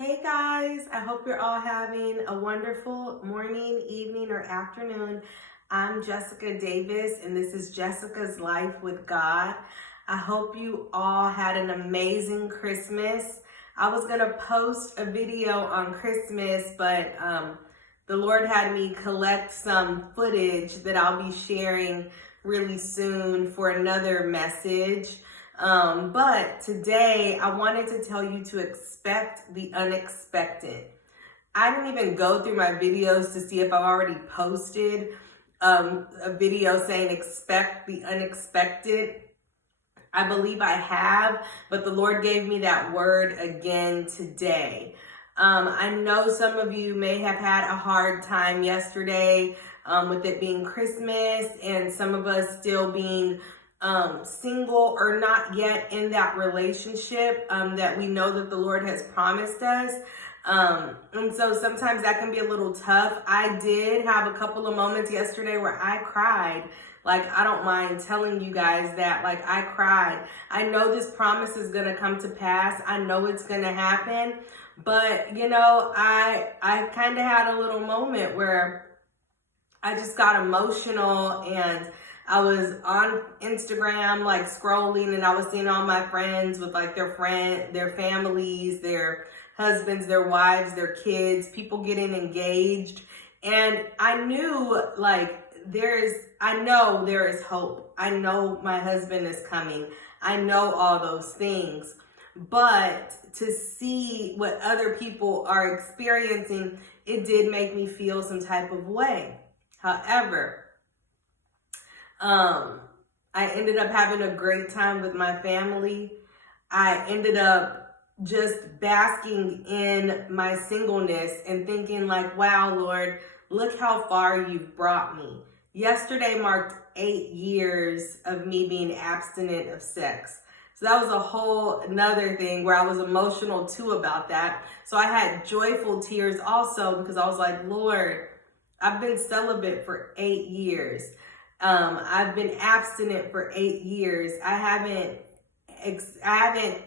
Hey guys, I hope you're all having a wonderful morning, evening, or afternoon. I'm Jessica Davis, and this is Jessica's Life with God. I hope you all had an amazing Christmas. I was going to post a video on Christmas, but the Lord had me collect some footage that I'll be sharing really soon for another message. But today I wanted to tell you to expect the unexpected. I didn't even go through my videos to see if I've already posted a video saying expect the unexpected. I believe I have, but the Lord gave me that word again today. I know some of you may have had a hard time yesterday with it being Christmas and some of us still being single or not yet in that relationship that we know that the Lord has promised us. And so sometimes that can be a little tough. I did have a couple of moments yesterday where I cried. Like, I don't mind telling you guys that, like, I cried. I know this promise is going to come to pass. I know it's going to happen. But, you know, I kind of had a little moment where I just got emotional, and I was on Instagram, like scrolling, and I was seeing all my friends with like their families, their husbands, their wives, their kids, people getting engaged. And I knew I know there is hope. I know my husband is coming. I know all those things. But to see what other people are experiencing, it did make me feel some type of way. However, I ended up having a great time with my family. I ended up just basking in my singleness and thinking like, wow, Lord, look how far you've brought me. Yesterday marked 8 years of me being abstinent of sex. So that was a whole another thing where I was emotional too about that. So I had joyful tears also because I was like, Lord, I've been celibate for 8 years. I've been abstinent for 8 years. I haven't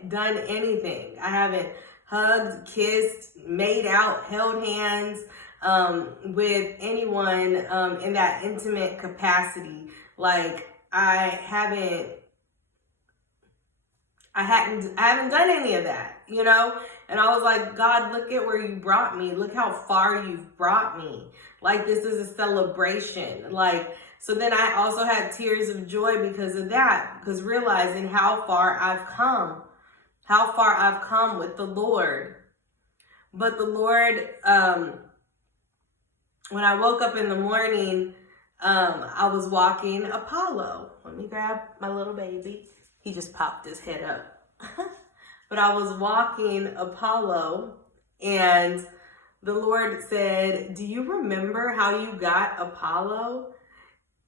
done anything. I haven't hugged, kissed, made out, held hands with anyone in that intimate capacity. Like I haven't done any of that, you know? And I was like, God, look at where you brought me. Look how far you've brought me. Like, this is a celebration. Like, so then I also had tears of joy because of that, because realizing how far I've come with the Lord. But the Lord, when I woke up in the morning, I was walking Apollo. Let me grab my little baby. He just popped his head up. But I was walking Apollo, and the Lord said, do you remember how you got Apollo?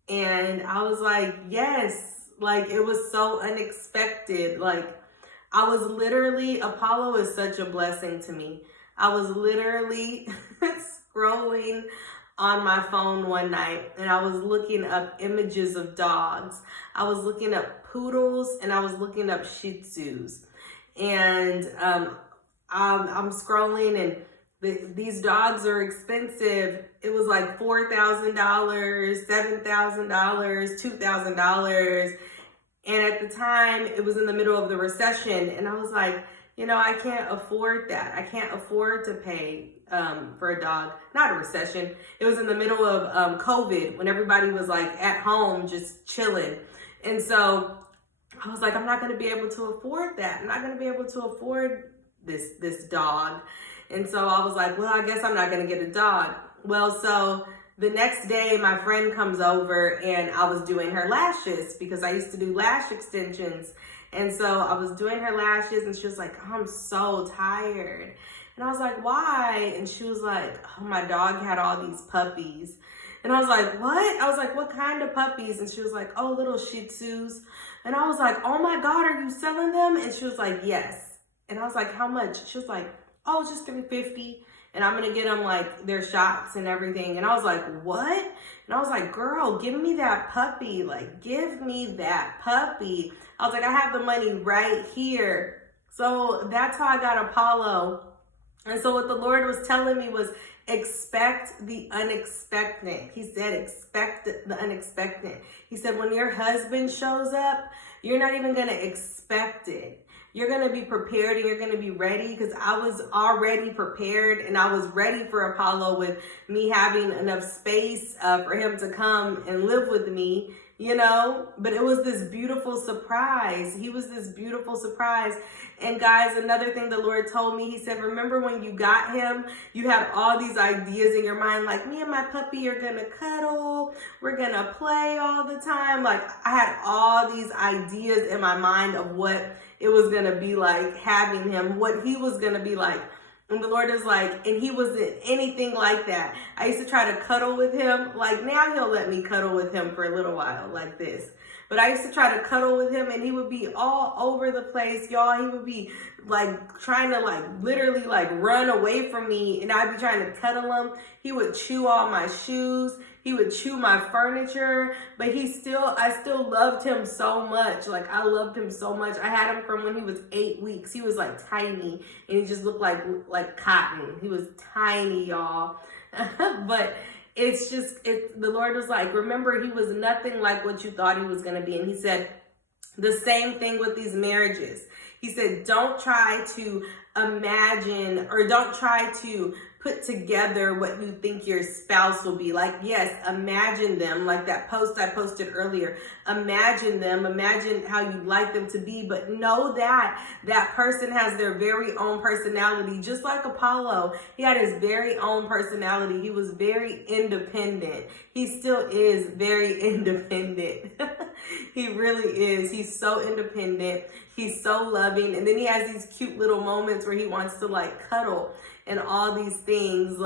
And I was like, yes. Like, it was so unexpected. Like, I was literally, Apollo is such a blessing to me. I was literally scrolling on my phone one night, and I was looking up images of dogs. I was looking up poodles, and I was looking up Shih Tzus. And I'm scrolling, and these dogs are expensive. It was like $4,000, $7,000, $2,000. And at the time, it was in the middle of the recession. And I was like, you know, I can't afford that. I can't afford to pay for a dog. Not a recession. It was in the middle of COVID, when everybody was like at home just chilling. And so I was like, I'm not going to be able to afford that. I'm not going to be able to afford this dog. And so I was like, well, I guess I'm not going to get a dog. Well, so the next day my friend comes over, and I was doing her lashes because I used to do lash extensions. And so I was doing her lashes, and she was like, oh, I'm so tired. And I was like, why? And she was like, oh, my dog had all these puppies. And I was like, what? I was like, what kind of puppies? And she was like, oh, little Shih Tzus. And I was like, oh my God, are you selling them? And she was like, yes. And I was like, how much? She was like, oh, just $350. And I'm going to get them like their shots and everything. And I was like, what? And I was like, girl, give me that puppy. Like, give me that puppy. I was like, I have the money right here. So that's how I got Apollo. And so what the Lord was telling me was expect the unexpected. He said, expect the unexpected. He said, when your husband shows up, you're not even going to expect it. You're going to be prepared and you're going to be ready, because I was already prepared and I was ready for Apollo with me having enough space for him to come and live with me, you know, but it was this beautiful surprise. He was this beautiful surprise. And guys, another thing the Lord told me, he said, remember when you got him, you had all these ideas in your mind, like me and my puppy are going to cuddle. We're going to play all the time. Like I had all these ideas in my mind of what it was going to be like having him, what he was going to be like. And the Lord is like, and he wasn't anything like that. I used to try to cuddle with him. Like now he'll let me cuddle with him for a little while like this. But I used to try to cuddle with him and he would be all over the place, y'all. He would be like trying to like literally like run away from me, and I'd be trying to cuddle him. He would chew all my shoes. He would chew my furniture, but I still loved him so much. Like I loved him so much. I had him from when he was 8 weeks. He was like tiny and he just looked like cotton. He was tiny, y'all. But the Lord was like, remember, he was nothing like what you thought he was going to be. And he said the same thing with these marriages. He said, don't try to imagine or don't try to put together what you think your spouse will be like. Yes, imagine them, like that post I posted earlier. Imagine them, imagine how you'd like them to be, but know that that person has their very own personality. Just like Apollo, he had his very own personality. He was very independent. He still is very independent. He really is. He's so independent. He's so loving. And then he has these cute little moments where he wants to like cuddle and all these things.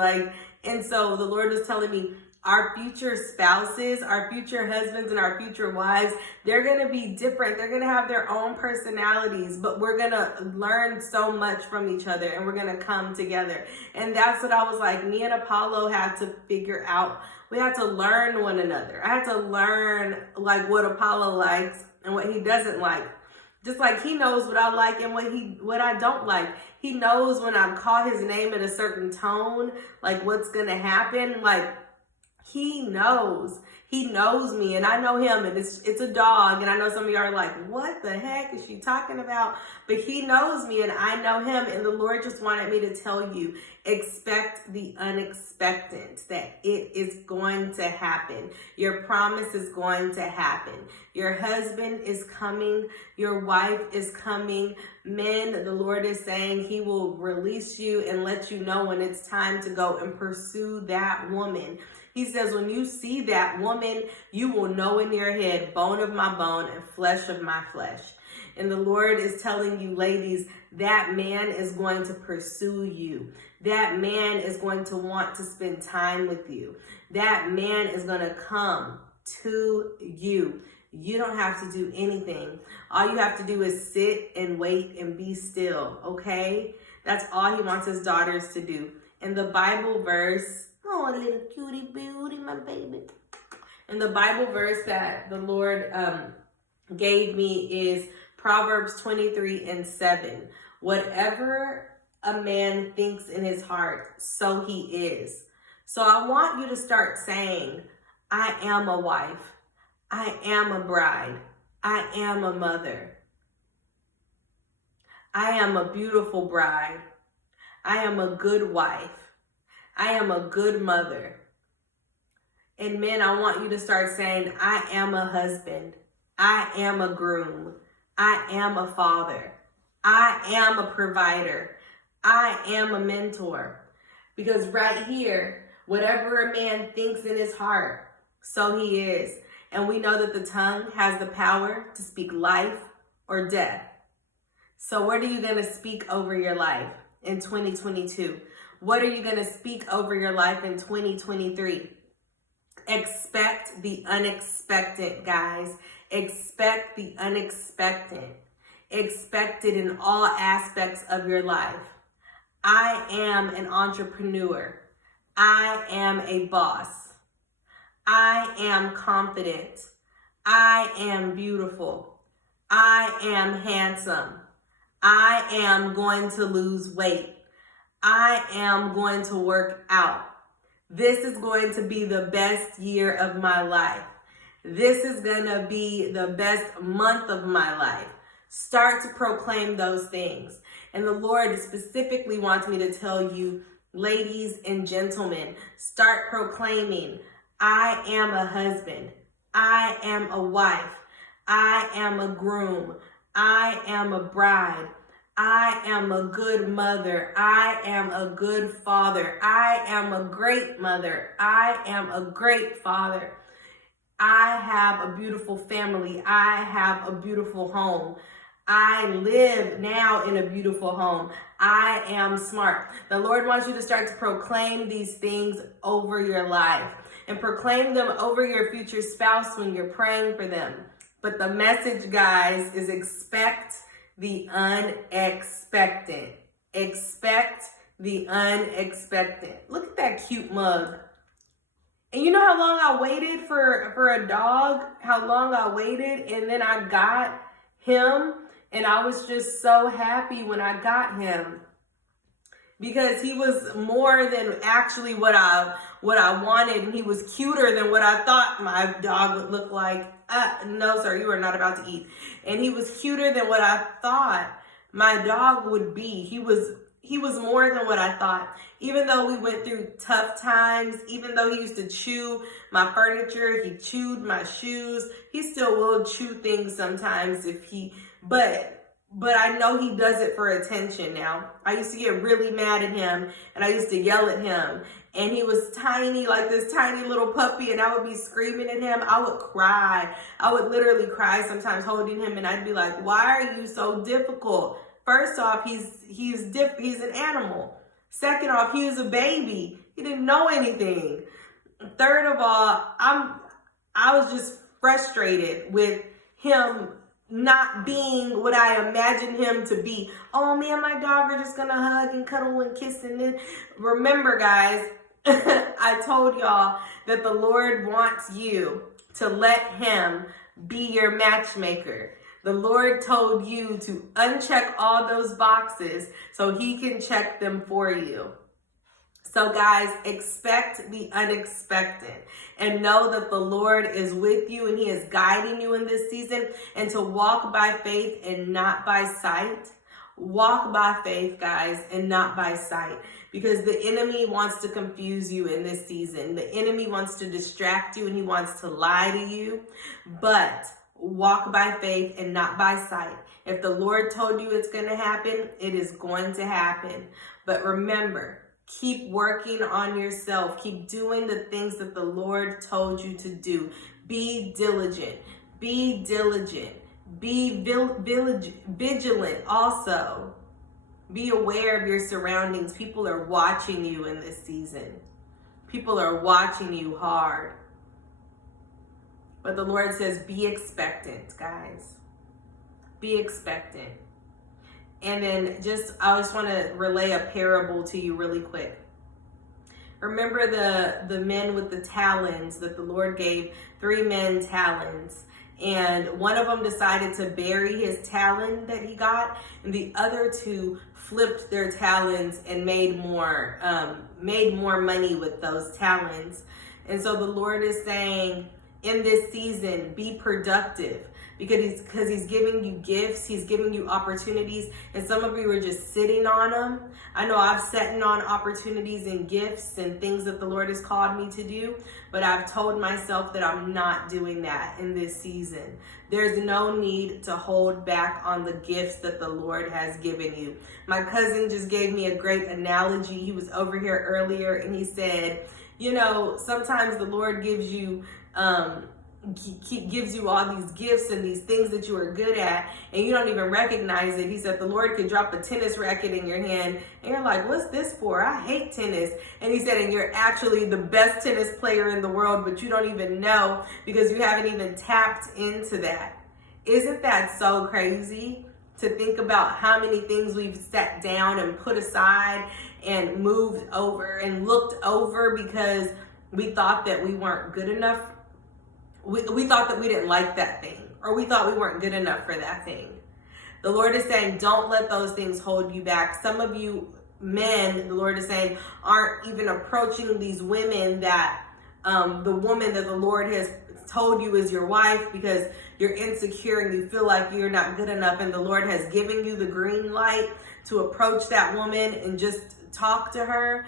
And so the Lord was telling me, our future spouses, our future husbands, and our future wives, they're going to be different. They're going to have their own personalities, but we're going to learn so much from each other and we're going to come together. And that's what I was like, me and Apollo had to figure out. We had to learn one another. I had to learn like what Apollo likes and what he doesn't like. Just like he knows what I like and what I don't like. He knows when I call his name in a certain tone, like what's going to happen. Like he knows me and I know him, and it's a dog. And I know some of you are like, what the heck is she talking about? But he knows me and I know him. And the Lord just wanted me to tell you, expect the unexpected, that it is going to happen. Your promise is going to happen. Your husband is coming. Your wife is coming. Men, the Lord is saying he will release you and let you know when it's time to go and pursue that woman. He says, when you see that woman, you will know in your head, bone of my bone and flesh of my flesh. And the Lord is telling you, ladies, that man is going to pursue you. That man is going to want to spend time with you. That man is going to come to you. You don't have to do anything. All you have to do is sit and wait and be still, okay? That's all he wants his daughters to do. And the Bible verse, oh, little cutie beauty, my baby. And the Bible verse that the Lord gave me is Proverbs 23:7. Whatever a man thinks in his heart, so he is. So I want you to start saying, I am a wife. I am a bride. I am a mother. I am a beautiful bride. I am a good wife. I am a good mother. And men, I want you to start saying, I am a husband. I am a groom. I am a father. I am a provider. I am a mentor. Because right here, whatever a man thinks in his heart, so he is. And we know that the tongue has the power to speak life or death. So what are you going to speak over your life in 2022? What are you going to speak over your life in 2023? Expect the unexpected, guys. Expect the unexpected. Expect it in all aspects of your life. I am an entrepreneur. I am a boss. I am confident. I am beautiful. I am handsome. I am going to lose weight. I am going to work out. This is going to be the best year of my life. This is going to be the best month of my life. Start to proclaim those things. And the Lord specifically wants me to tell you, ladies and gentlemen, start proclaiming, I am a husband. I am a wife. I am a groom. I am a bride. I am a good mother. I am a good father. I am a great mother. I am a great father. I have a beautiful family. I have a beautiful home. I live now in a beautiful home. I am smart. The Lord wants you to start to proclaim these things over your life and proclaim them over your future spouse when you're praying for them. But the message, guys, is expect the unexpected. Expect the unexpected. Look at that cute mug. And you know how long I waited for a dog? How long I waited, and then I got him, and I was just so happy when I got him because he was more than actually what I wanted, and he was cuter than what I thought my dog would look like. No, sir, you are not about to eat. And he was cuter than what I thought my dog would be. He was more than what I thought. Even though we went through tough times, even though he used to chew my furniture, he chewed my shoes, he still will chew things sometimes but I know he does it for attention now. I used to get really mad at him, and I used to yell at him, and he was tiny, like this tiny little puppy, and I would be screaming at him. I would cry. I would literally cry sometimes holding him, and I'd be like, why are you so difficult? First off, he's an animal. Second off, he was a baby. He didn't know anything. Third of all, I was just frustrated with him not being what I imagined him to be. Oh, me and my dog are just gonna hug and cuddle and kiss. And then remember, guys, I told y'all that the Lord wants you to let him be your matchmaker. The Lord told you to uncheck all those boxes so he can check them for you. So guys, expect the unexpected and know that the Lord is with you and he is guiding you in this season, and to walk by faith and not by sight. Walk by faith, guys, and not by sight, because the enemy wants to confuse you in this season. The enemy wants to distract you and he wants to lie to you, but walk by faith and not by sight. If the Lord told you it's going to happen, it is going to happen. But remember, keep working on yourself. Keep doing the things that the Lord told you to do. Be diligent. Be diligent. Be vigilant also. Be aware of your surroundings. People are watching you in this season. People are watching you hard. But the Lord says, be expectant, guys. Be expectant. And then I just want to relay a parable to you really quick. Remember the men with the talons that the Lord gave 3 men talons. And one of them decided to bury his talon that he got, and the other 2 flipped their talons and made more money with those talons. And so the Lord is saying, in this season, be productive, because he's giving you gifts, he's giving you opportunities, and some of you are just sitting on them. I know I've sat on opportunities and gifts and things that the Lord has called me to do, but I've told myself that I'm not doing that in this season. There's no need to hold back on the gifts that the Lord has given you. My cousin just gave me a great analogy. He was over here earlier and he said, you know, sometimes the Lord gives you all these gifts and these things that you are good at, and you don't even recognize it. He said the Lord could drop a tennis racket in your hand and you're like, what's this for? I hate tennis. And he said, and you're actually the best tennis player in the world, but you don't even know because you haven't even tapped into that. Isn't that so crazy to think about how many things we've sat down and put aside and moved over and looked over because we thought that we weren't good enough. We thought that we didn't like that thing, or we thought we weren't good enough for that thing. The Lord is saying, don't let those things hold you back. Some of you men, the Lord is saying, aren't even approaching these women that the woman that the Lord has told you is your wife, because you're insecure and you feel like you're not good enough, and the Lord has given you the green light to approach that woman and just talk to her.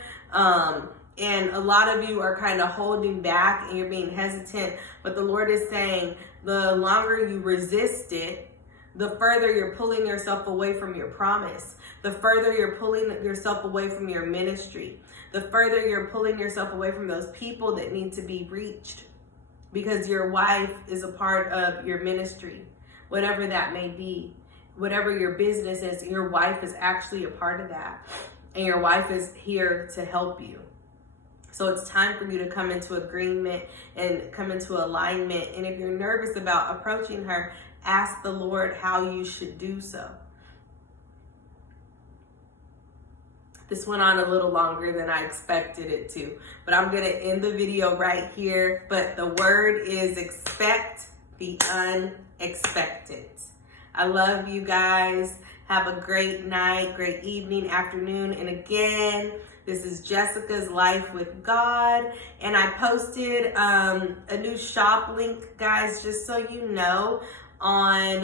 And a lot of you are kind of holding back and you're being hesitant, but the Lord is saying the longer you resist it, the further you're pulling yourself away from your promise, the further you're pulling yourself away from your ministry, the further you're pulling yourself away from those people that need to be reached, because your wife is a part of your ministry, whatever that may be, whatever your business is, your wife is actually a part of that, and your wife is here to help you. So it's time for you to come into agreement and come into alignment. And if you're nervous about approaching her, ask the Lord how you should do so. This went on a little longer than I expected it to, but I'm going to end the video right here. But the word is expect the unexpected. I love you guys. Have a great night, great evening, afternoon. And again, this is Jessica's Life with God. And I posted a new shop link, guys, just so you know, on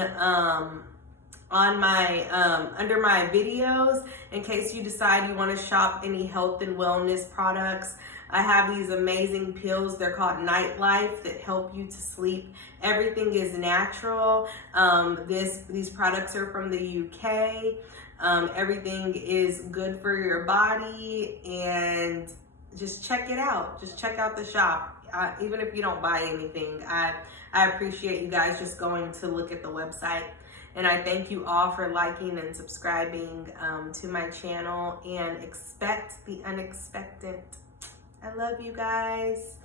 my under my videos, in case you decide you want to shop any health and wellness products. I have these amazing pills. They're called Nightlife, that help you to sleep. Everything is natural. These products are from the UK. Everything is good for your body, and just check it out. Just check out the shop. Even if you don't buy anything, I appreciate you guys just going to look at the website. And I thank you all for liking and subscribing to my channel, and expect the unexpected. I love you guys.